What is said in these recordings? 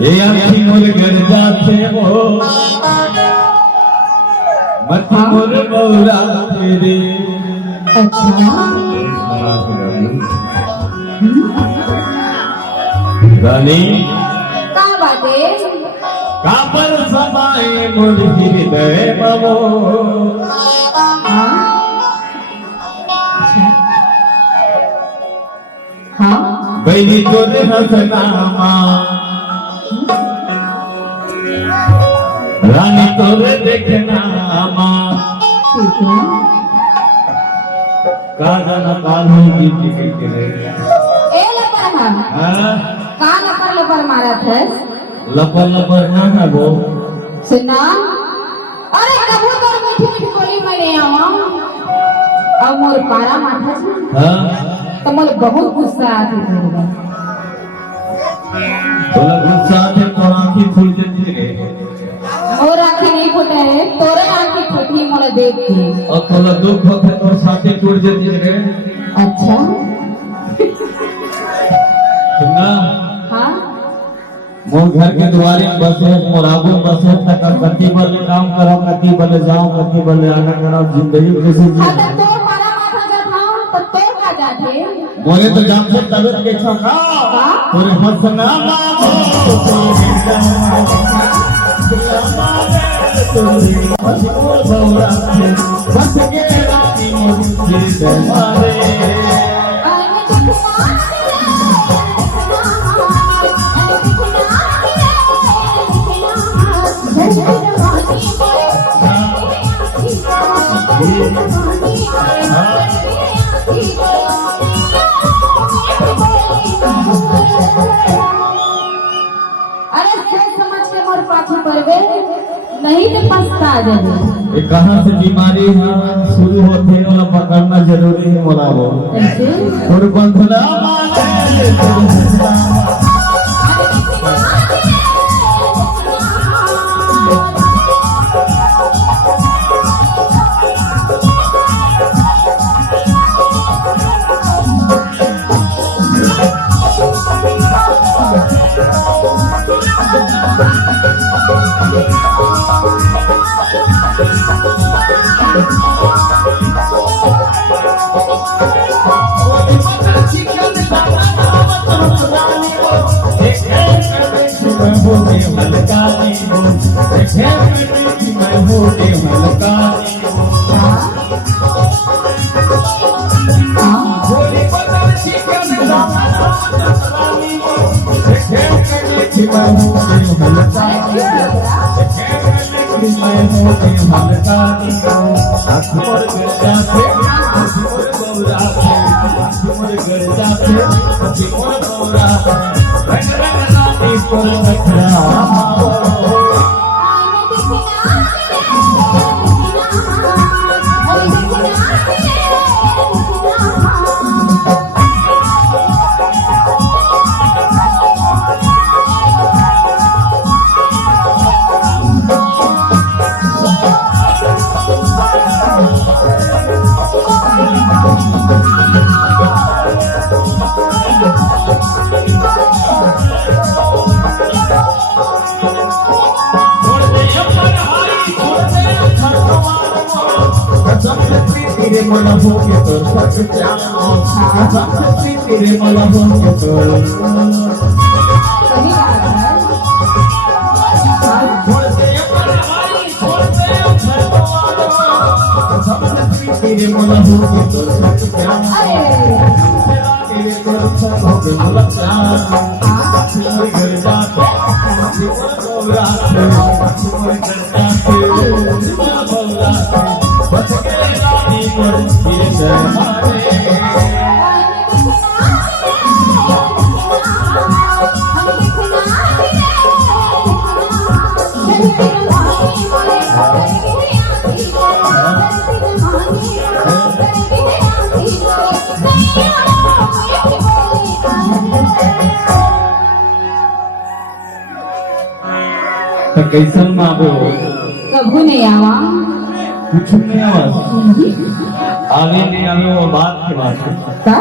ये आखी मोर घर जाते हो मथी मोर बौरा तेरे। रानी का बाटे का पर समाए मोर हृदय ममो। हाँ बैली तोरे हसनामा रानी तोरे देखना माँ का जाना कानू जी की ए लपर हम का लपर मारत है लपर लपर ना है वो सुना। अरे कबूतर मीठी मीठी बोली मैंने आवा अब मोर पारा माथा हाँ तो मोर बहुत गुस्सा आती है। बोला गुस्सा आते तो आँखी खुल जाती है और आँखें नहीं फूटे है तोरे आँखें फूटी मोला देख के और थोड़ा दुख होता है तो साथी टूट जाती है। अच्छा सुना हाँ मोर घर के द्वारे बसे मोर आगू बसे तक कति बल काम करो कति बल जाओ कति बल आना करो जिंदगी कैसे जी। अगर तो हमारा माथा जाता तो तो का जाते बोले तो जाम से तबीयत कैसा का तोरे हंसना मामो बस के रानी मुझे मारे। अरे सोच समझ के मोर पाछू पड़वे नहीं तो पछता जाबे। ये कहाँ से बीमारी शुरू होती है और पकड़ना जरूरी है मोरा वो ऐसे और बंधना माने तेरे मला हो के तो सच जानो सबसे तेरे मला हो के तो सही बात है। छोड़ दे पर हारी छोड़ दे सबसे तेरे मला हो के तो सच जानो तेरे को सब हो के मला जानो घर जाके बोला तुम्हारे घर जाके बोला बच के रानी पर फिर से तो कैसन मांगो कभू नहीं आवा कुछ नहीं आवे नहीं आवे वो बात की बात है का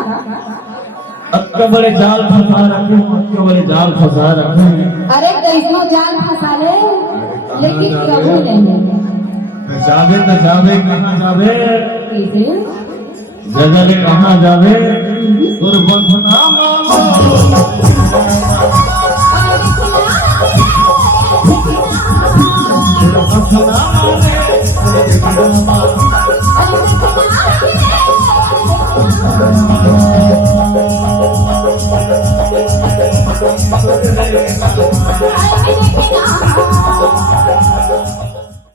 अक्का बड़े जाल फंसा रखे अक्का बड़े जाल फंसा रखे अरे कैसनो जाल फंसा ले लेकिन कभू नहीं जावे तो जावे कहाँ जावे कैसे जगह कहाँ जावे और बंधना मांगो बंधना मांगे